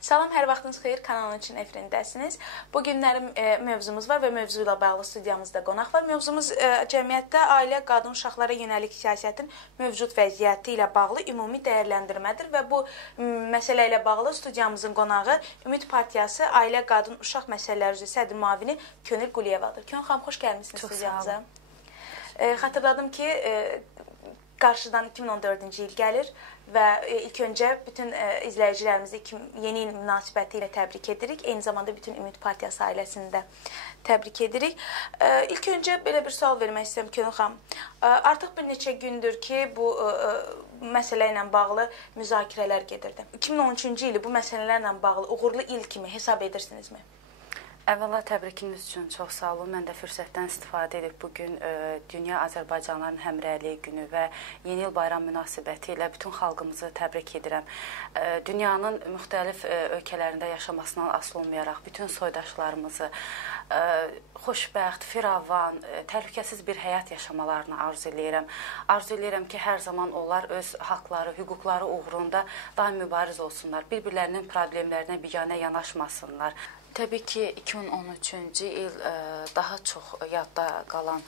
Salam, hər vaxtınız xeyir, kanalın üçün efirindəsiniz. Bu günlərim mövzumuz var və mövzu ilə bağlı studiyamızda qonaq var. Mövzumuz cəmiyyətdə ailə, qadın, uşaqlara yönəlik siyasətin mövcud vəziyyəti ilə bağlı ümumi dəyərləndirmədir və bu məsələ ilə bağlı studiyamızın qonağı Ümid Partiyası Ailə, Qadın, Uşaq Məsələləri üzrə sədr müavini Könül Quliyevadır. Könül xanım, xoş gəlmişsiniz studiyamıza. Xatırladım ki, qarşıdan 2014-cü il gəlir və ilk öncə bütün izləyicilərimizi yeni il münasibəti ilə təbrik edirik. Eyni zamanda bütün Ümid Partiyası ailəsini də təbrik edirik. İlk öncə belə bir sual vermək istəyirəm Könül xanım. Artıq bir neçə gündür ki, bu məsələ ilə bağlı müzakirələr gedirdi. 2013-cü ili bu məsələlərlə bağlı uğurlu il kimi hesab edirsinizmi? Əvvəla təbrikiniz üçün çox sağ olun. Mən də fürsətdən istifadə edib bugün Dünya Azərbaycanlıların Həmrəyliyi günü və Yeni il bayram münasibəti ilə bütün xalqımızı təbrik edirəm. Dünyanın müxtəlif ölkələrində yaşamasından asılı olmayaraq bütün soydaşlarımızı xoşbəxt, firavan, təhlükəsiz bir həyat yaşamalarını arzu eləyirəm. Arzu eləyirəm ki, hər zaman onlar öz haqları, hüquqları uğrunda daim mübariz olsunlar. Bir-birlərinin problemlərinə biganə yanaşmasınlar. Təbii ki, 2013-cü il daha çox yadda qalan,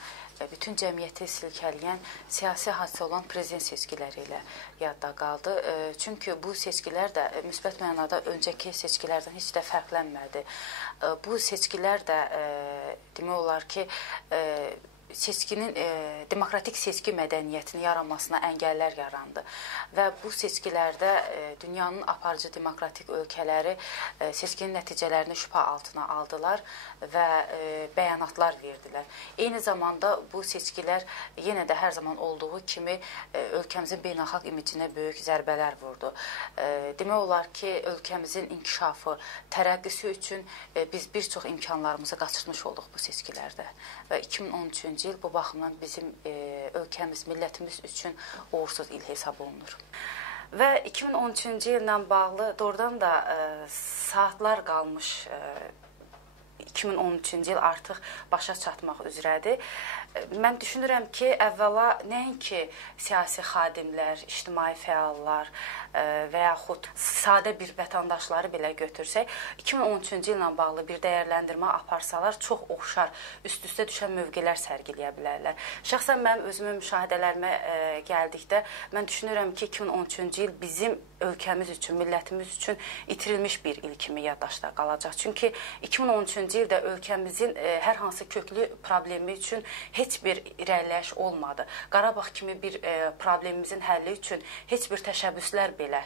bütün cəmiyyəti silkələyən siyasi hadisə olan prezident seçkiləri ilə yadda qaldı. Çünki bu seçkilər də müsbət mənada öncəki seçkilərdən heç də fərqlənmədi. Bu seçkilər də demək olar ki, seçkinin demokratik seçki mədəniyyətinin yaranmasına əngəllər yarandı və bu seçkilərdə dünyanın aparıcı demokratik ölkələri seçkinin nəticələrini şübhə altına aldılar və bəyanatlar verdilər. Eyni zamanda bu seçkilər yenə də hər zaman olduğu kimi ölkəmizin beynəlxalq imicinə böyük zərbələr vurdu. Demək olar ki, ölkəmizin inkişafı, tərəqqisi üçün biz bir çox imkanlarımızı qaçırmış olduq bu seçkilərdə və 2013-cü il bu baxımdan bizim ölkəmiz, millətimiz üçün uğursuz il hesab olunur. Və 2013-cü illə bağlı doğrudan da saatlar qalmış 2013-cü il artıq başa çatmaq üzrədir. Mən düşünürəm ki, əvvəla nəinki siyasi xadimlər, ictimai fəallar və yaxud sadə bir vətəndaşları belə götürsək, 2013-cü illə bağlı bir dəyərləndirmə aparsalar çox oxşar, üst-üstə düşən mövqelər sərgiləyə bilərlər. Şəxsən mənim özümün müşahidələrimə gəldikdə, mən düşünürəm ki, 2013-cü il bizim ölkəmiz üçün, millətimiz üçün itirilmiş bir il kimi yaddaşda qalacaq. Çünki 2013-cü ildə ölkəmizin hər hansı köklü problemi üçün heç bir irəliləyiş olmadı. Qarabağ kimi bir problemimizin həlli üçün heç bir təşəbbüslər belə,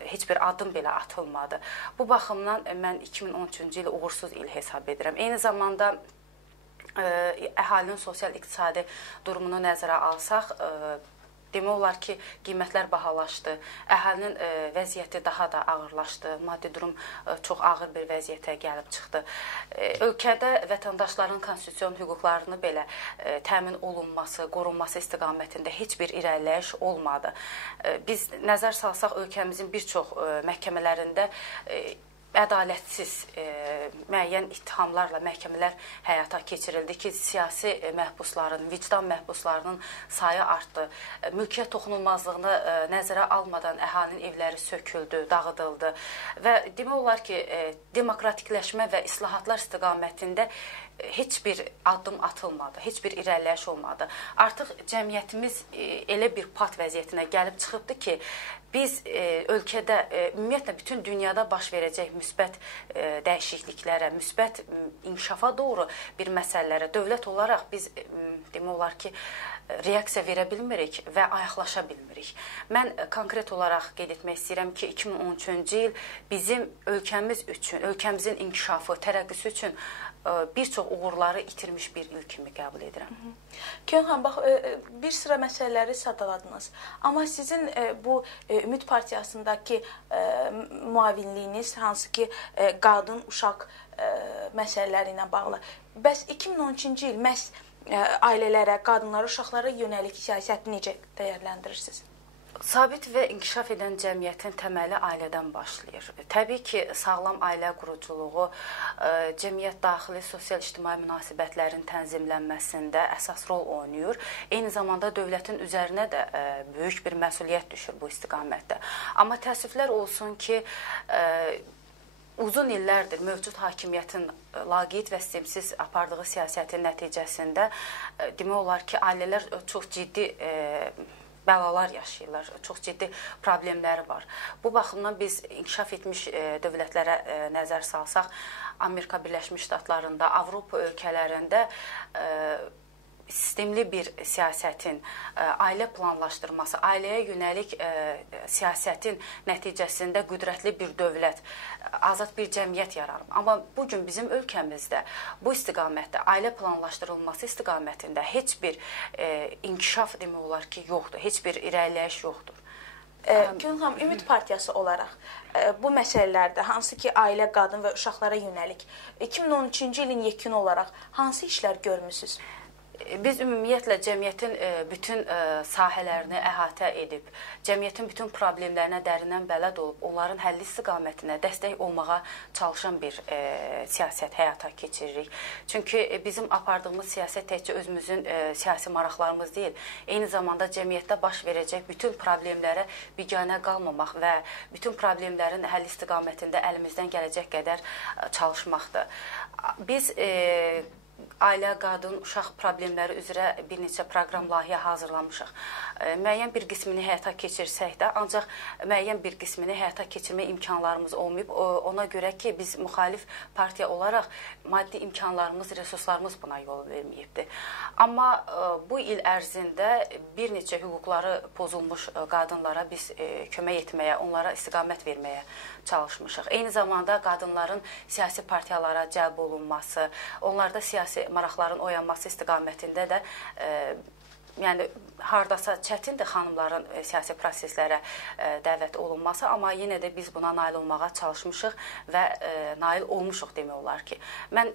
heç bir adım belə atılmadı. Bu baxımdan mən 2013-cü ili uğursuz il hesab edirəm. Eyni zamanda əhalinin sosial-iqtisadi durumunu nəzərə alsaq, demək olar ki, qiymətlər bahalaşdı, əhalinin vəziyyəti daha da ağırlaşdı, maddi durum çox ağır bir vəziyyətə gəlib çıxdı. Ölkədə vətəndaşların konstitusion hüquqlarını belə təmin olunması, qorunması istiqamətində heç bir irəliləyiş olmadı. Biz nəzər salsaq, ölkəmizin bir çox məhkəmələrində ədalətsiz müəyyən ittihamlarla məhkəmələr həyata keçirildi ki, siyasi məhbusların, vicdan məhbuslarının sayı artdı. Mülkiyyət toxunulmazlığını nəzərə almadan əhalinin evləri söküldü, dağıdıldı və demək olar ki, demokratikləşmə və islahatlar istiqamətində heç bir addım atılmadı, heç bir irəliləyiş olmadı. Artıq cəmiyyətimiz elə bir pat vəziyyətinə gəlib çıxıbdı ki, biz ölkədə, ümumiyyətlə bütün dünyada baş verəcək müsbət dəyişikliklərə, müsbət inkişafa doğru bir məsələlərə dövlət olaraq biz demək olar ki, reaksiya verə bilmirik və ayaqlaşa bilmirik. Mən konkret olaraq qeyd etmək istəyirəm ki, 2013-cü il bizim ölkəmiz üçün, ölkəmizin inkişafı, tərəqqisi üçün bir çox uğurları itirmiş bir il kimi qəbul edirəm. Könül xanım, bax, bir sıra məsələləri sadaladınız. Amma sizin bu Ümid Partiyasındakı müavinliyiniz, hansı ki, qadın, uşaq məsələləri ilə bağlı. Bəs 2013-cü il məhz ailələrə, qadınlara, uşaqlara yönəlik siyasəti necə dəyərləndirirsiniz? Sabit və inkişaf edən cəmiyyətin təməli ailədən başlayır. Təbii ki, sağlam ailə quruculuğu cəmiyyət daxili sosial-ictimai münasibətlərin tənzimlənməsində əsas rol oynayır. Eyni zamanda dövlətin üzərinə də böyük bir məsuliyyət düşür bu istiqamətdə. Amma təəssüflər olsun ki, uzun illərdir mövcud hakimiyyətin laqeyd və sistemsiz apardığı siyasətin nəticəsində demək olar ki, ailələr çox ciddi bəlalar yaşayırlar, çox ciddi problemləri var. Bu baxımdan biz inkişaf etmiş dövlətlərə nəzər salsaq, Amerika Birləşmiş Ştatlarında, Avropa ölkələrində sistemli bir siyasətin, ailə planlaşdırması, ailəyə yönəlik siyasətin nəticəsində qüdrətli bir dövlət, azad bir cəmiyyət yararır. Amma bugün bizim ölkəmizdə bu istiqamətdə, ailə planlaşdırılması istiqamətində heç bir inkişaf demək olar ki, yoxdur, heç bir irəliləyiş yoxdur. Gülxan xanım, Ümid Partiyası olaraq bu məsələlərdə hansı ki, ailə, qadın və uşaqlara yönəlik 2013-cü ilin yekunu olaraq hansı işlər görmüsünüz? Biz ümumiyyətlə cəmiyyətin bütün sahələrini əhatə edib, cəmiyyətin bütün problemlərinə dərindən bələd olub, onların həlli istiqamətinə dəstək olmağa çalışan bir siyasət həyata keçiririk. Çünki bizim apardığımız siyasət təkcə özümüzün siyasi maraqlarımız deyil, eyni zamanda cəmiyyətdə baş verəcək bütün problemlərə biganə qalmamaq və bütün problemlərin həlli istiqamətində əlimizdən gələcək qədər çalışmaqdır. Biz ailə, qadın, uşaq problemləri üzrə bir neçə proqram layihə hazırlamışıq. Müəyyən bir qismini həyata keçirsək də, ancaq müəyyən bir qismini həyata keçirmə imkanlarımız olmayıb. Ona görə ki, biz müxalif partiya olaraq maddi imkanlarımız, resurslarımız buna yol verməyibdir. Amma bu il ərzində bir neçə hüquqları pozulmuş qadınlara biz kömək etməyə, onlara istiqamət verməyə çalışmışıq. Eyni zamanda qadınların siyasi partiyalara cəlb olunması, onlarda siyasi maraqların oyanması istiqamətində də yəni hardasa çətindir xanımların siyasi proseslərə dəvət olunması, amma yenə də biz buna nail olmağa çalışmışıq və nail olmuşuq demək olar ki. Mən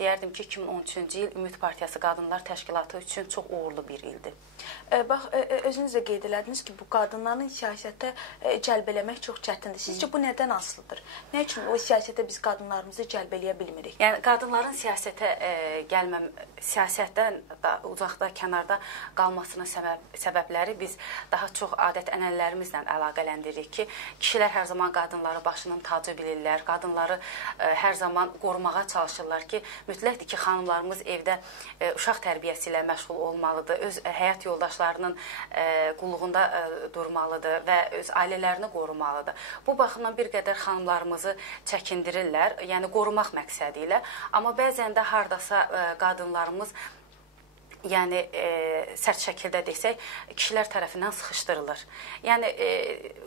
deyərdim ki, 2013-cü il Ümid Partiyası Qadınlar Təşkilatı üçün çox uğurlu bir ildir. Bax, özünüz də qeyd elədiniz ki, bu qadınların siyasətə cəlb eləmək çox çətindir. Sizcə bu nədən asılıdır? Nə üçün o siyasətə biz qadınlarımızı cəlb eləyə bilmirik? Yəni, qadınların siyasətə siyasətdən uzaqda, kənarda qalmasının səbəbləri biz daha çox adət-ənənələrimizlə əlaqələndiririk ki, kişilər hər zaman qadınları başının tacı bilirlər, qadınları hər zaman qorumağa çalışırlar ki, mütləqdir ki, xanımlarımız evdə uşaq tərbiyəsi ilə məşğul olmalıdır, öz həyat yoldaşlarının qulluğunda durmalıdır və öz ailələrini qorumalıdır. Bu baxımdan bir qədər xanımlarımızı çəkindirirlər, yəni qorumaq məqsədi ilə. Amma bəzən də hardasa qadınlarımız yəni sərt şəkildə desək, kişilər tərəfindən sıxışdırılır. Yəni,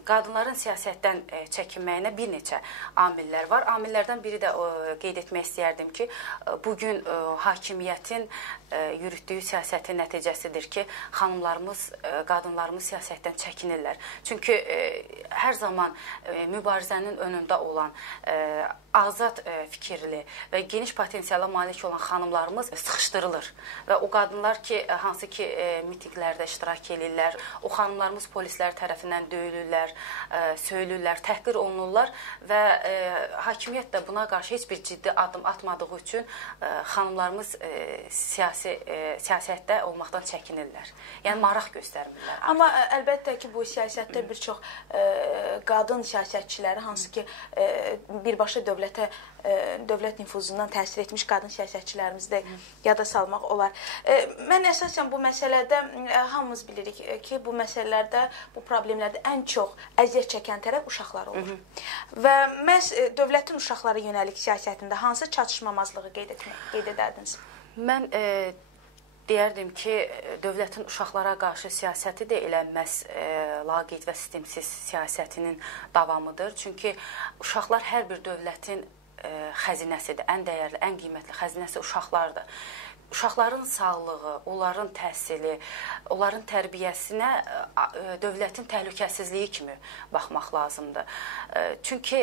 qadınların siyasətdən çəkinməyinə bir neçə amillər var. Amillərdən biri də qeyd etmək istəyərdim ki, bugün hakimiyyətin yürütdüyü siyasətin nəticəsidir ki, xanımlarımız, qadınlarımız siyasətdən çəkinirlər. Çünki hər zaman mübarizənin önündə olan azad fikirli və geniş potensiala malik olan xanımlarımız sıxışdırılır və o qadınlar ki, hansı ki mitinqlərdə iştirak edirlər, o xanımlarımız polislər tərəfindən döyülürlər, söyülürlər, təhqir olunurlar və hakimiyyət də buna qarşı heç bir ciddi addım atmadığı üçün xanımlarımız siyasətdə olmaqdan çəkinirlər. Yəni, maraq göstərmirlər. Amma əlbəttə ki, bu siyasətdə bir çox qadın siyasətçiləri, hansı ki, birbaşa dövlət nüfuzundan təsir etmiş qadın siyasətçilərimizi də yada salmaq olar. Mən əsasən bu məsələdə, hamımız bilirik ki, bu məsələlərdə, bu problemlərdə ən çox əziyyət çəkən tərəf uşaqlar olur. Və məhz dövlətin uşaqlara yönəlik siyasətində hansı çatışmamazlığı qeyd edərdiniz? Mən deyərdim ki, dövlətin uşaqlara qarşı siyasəti də elə məhz laqeyd və sistemsiz siyasətinin davamıdır. Çünki uşaqlar hər bir dövlətin xəzinəsidir, ən dəyərli, ən qiymətli xəzinəsi uşaqlardır. Uşaqların sağlığı, onların təhsili, onların tərbiyəsinə dövlətin təhlükəsizliyi kimi baxmaq lazımdır. Çünki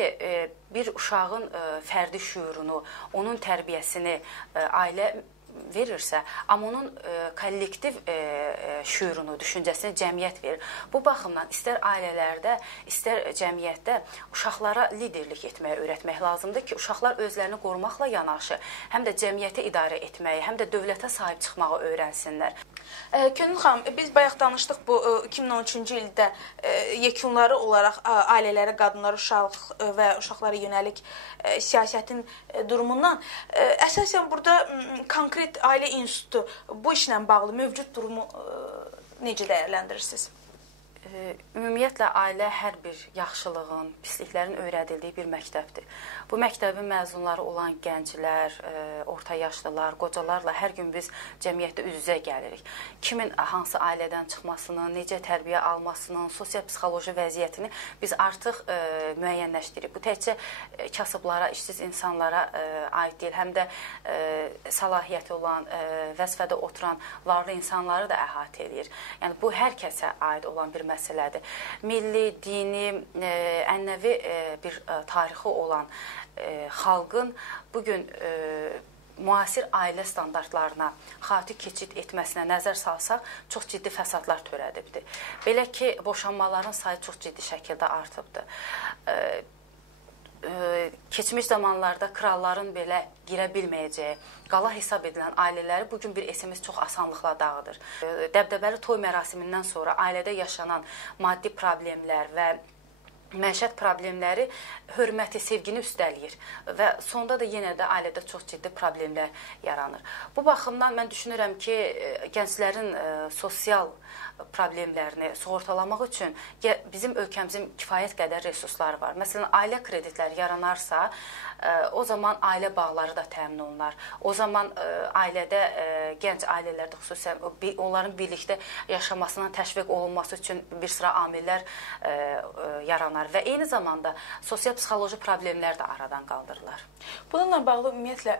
bir uşağın fərdi şüurunu, onun tərbiyəsini ailə verirsə, amma onun kollektiv şüurunu, düşüncəsini cəmiyyət verir. Bu baxımdan istər ailələrdə, istər cəmiyyətdə uşaqlara liderlik etməyi öyrətmək lazımdır ki, uşaqlar özlərini qorumaqla yanaşı, həm də cəmiyyəti idarə etməyi, həm də dövlətə sahib çıxmağı öyrənsinlər. Könül xanım, biz bayaq danışdıq bu 2013-cü ildə yekunları olaraq ailələrə, qadınlara, uşaqlara yönəlik siyasətin durumundan. Əsasən burada konkret ailə institutu bu işlə bağlı mövcud durumu necə dəyərləndirirsiniz? Ümumiyyətlə, ailə hər bir yaxşılığın, pisliklərin öyrədildiyi bir məktəbdir. Bu məktəbin məzunları olan gənclər, orta yaşlılar, qocalarla hər gün biz cəmiyyətdə üz-üzə gəlirik. Kimin hansı ailədən çıxmasının, necə tərbiyə almasının, sosial-psixoloji vəziyyətini biz artıq müəyyənləşdiririk. Bu təkcə kasıblara, işsiz insanlara aid deyil, həm də səlahiyyəti olan, vəzifədə oturan varlı insanları da əhatə edir. Yəni, bu hər kəsə aid olan bir məsələdir. Milli, dini, ənənəvi bir tarixi olan xalqın bugün müasir ailə standartlarına xati keçid etməsinə nəzər salsaq, çox ciddi fəsadlar törədibdir. Belə ki, boşanmaların sayı çox ciddi şəkildə artıbdır. Keçmiş zamanlarda kralların belə girə bilməyəcəyi, qala hesab edilən ailələri bugün bir SMS çox asanlıqla dağıdır. Dəbdəbəli toy mərasimindən sonra ailədə yaşanan maddi problemlər və məişət problemləri hörməti, sevgini üstələyir və sonda da yenə də ailədə çox ciddi problemlər yaranır. Bu baxımdan mən düşünürəm ki, gənclərin sosial problemlərini sığortalamaq üçün bizim ölkəmizin kifayət qədər resursları var. Məsələn, ailə kreditləri yaranarsa, o zaman ailə bağları da təmin olunar. O zaman ailədə, gənc ailələrdə xüsusən onların birlikdə yaşamasına təşviq olunması üçün bir sıra amillər yaranar və eyni zamanda sosial-psixoloji problemlər də aradan qaldırırlar. Bununla bağlı ümumiyyətlə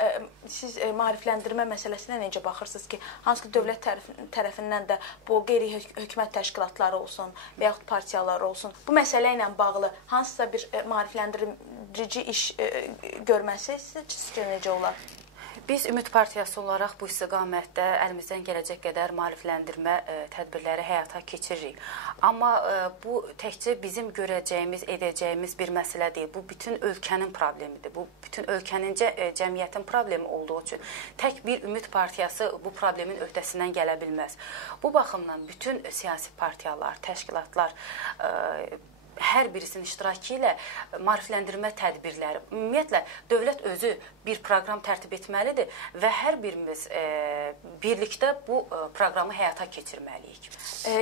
siz maarifləndirmə məsələsinə necə baxırsınız ki, hansı ki dövlət tərəfindən də bu qeyri-hökumət təşkilatları olsun və yaxud partiyalar olsun, bu məsələ ilə bağlı hansısa bir maarifləndirici iş görməsi sizcə necə olar? Biz Ümid Partiyası olaraq bu istiqamətdə əlimizdən gələcək qədər maarifləndirmə tədbirləri həyata keçiririk. Amma bu təkcə bizim görəcəyimiz, edəcəyimiz bir məsələ deyil. Bu bütün ölkənin problemidir. Bu bütün ölkənin, cəmiyyətin problemi olduğu üçün tək bir Ümid Partiyası bu problemin öhdəsindən gələ bilməz. Bu baxımdan bütün siyasi partiyalar, təşkilatlar hər birisinin iştirakı ilə maarifləndirmə tədbirləri, ümumiyyətlə dövlət özü bir proqram tərtib etməlidir və hər birimiz birlikdə bu proqramı həyata keçirməliyik.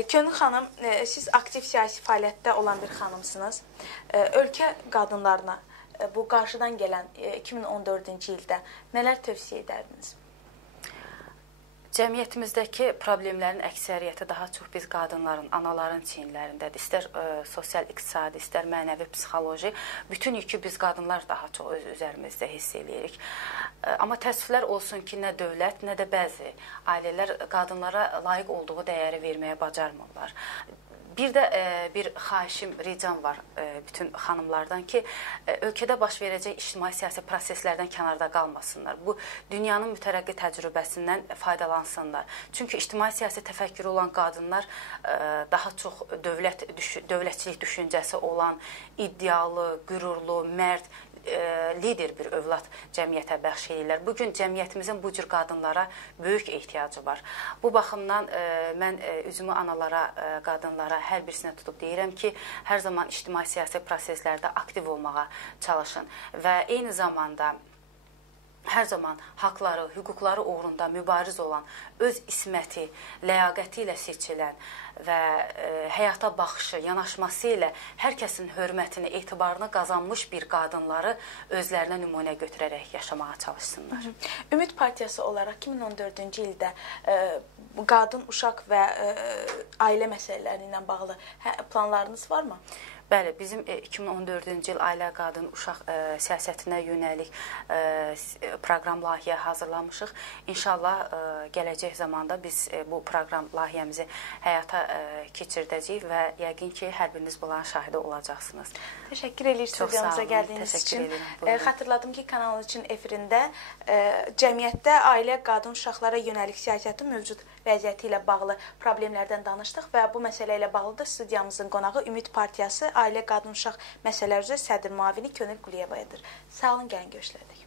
Könül xanım, siz aktiv siyasi fəaliyyətdə olan bir xanımsınız. Ölkə qadınlarına bu qarşıdan gələn 2014-cü ildə nələr tövsiyə edərdiniz? Cəmiyyətimizdəki problemlərin əksəriyyəti daha çox biz qadınların, anaların çiyinlərindədir. İstər sosial-iqtisadi, istər mənəvi, psixoloji. Bütün yükü biz qadınlar daha çox öz üzərimizdə hiss edirik. Amma təəssüflər olsun ki, nə dövlət, nə də bəzi ailələr qadınlara layiq olduğu dəyəri verməyə bacarmırlar. Bir də bir xahişim, ricam var bütün xanımlardan ki, ölkədə baş verəcək ictimai-siyasi proseslərdən kənarda qalmasınlar. Bu, dünyanın mütərəqqi təcrübəsindən faydalansınlar. Çünki ictimai-siyasi təfəkkürü olan qadınlar daha çox dövlətçilik düşüncəsi olan, iddialı, qürurlu, mərd, lider bir övlad cəmiyyətə bəxş edirlər. Bugün cəmiyyətimizin bu cür qadınlara böyük ehtiyacı var. Bu baxımdan mən üzümü analara, qadınlara hər birisinə tutub deyirəm ki, hər zaman ictimai-siyasi proseslərdə aktiv olmağa çalışın və eyni zamanda hər zaman haqları, hüquqları uğrunda mübariz olan, öz isməti, ləyaqəti ilə seçilən və həyata baxışı, yanaşması ilə hər kəsin hörmətini, etibarını qazanmış bir qadınları özlərinə nümunə götürərək yaşamağa çalışsınlar. Ümid Partiyası olaraq 2014-cü ildə qadın, uşaq və ailə məsələləri ilə bağlı planlarınız varmı? Bəli, bizim 2014-cü il Ailə, Qadın, Uşaq siyasətinə yönəlik proqram layihə hazırlamışıq. İnşallah gələcək zamanda biz bu proqram layihəmizi həyata keçirdəcəyik və yəqin ki, hər biriniz bunların şahidi olacaqsınız. Təşəkkür edirik studiyamıza gəldiyiniz üçün. Xatırladım ki, Kanal 3-ün efirində cəmiyyətdə ailə, qadın, uşaqlara yönəlik siyasətin mövcud vəziyyəti ilə bağlı problemlərdən danışdıq və bu məsələ ilə bağlı da studiyamızın qonağı Ümid Partiyası Ailə, Qadın, Uşaq məsələləri üzrə sədr müavini Könül Quliyevadır. Sağ olun, gəlin görüşlərdik.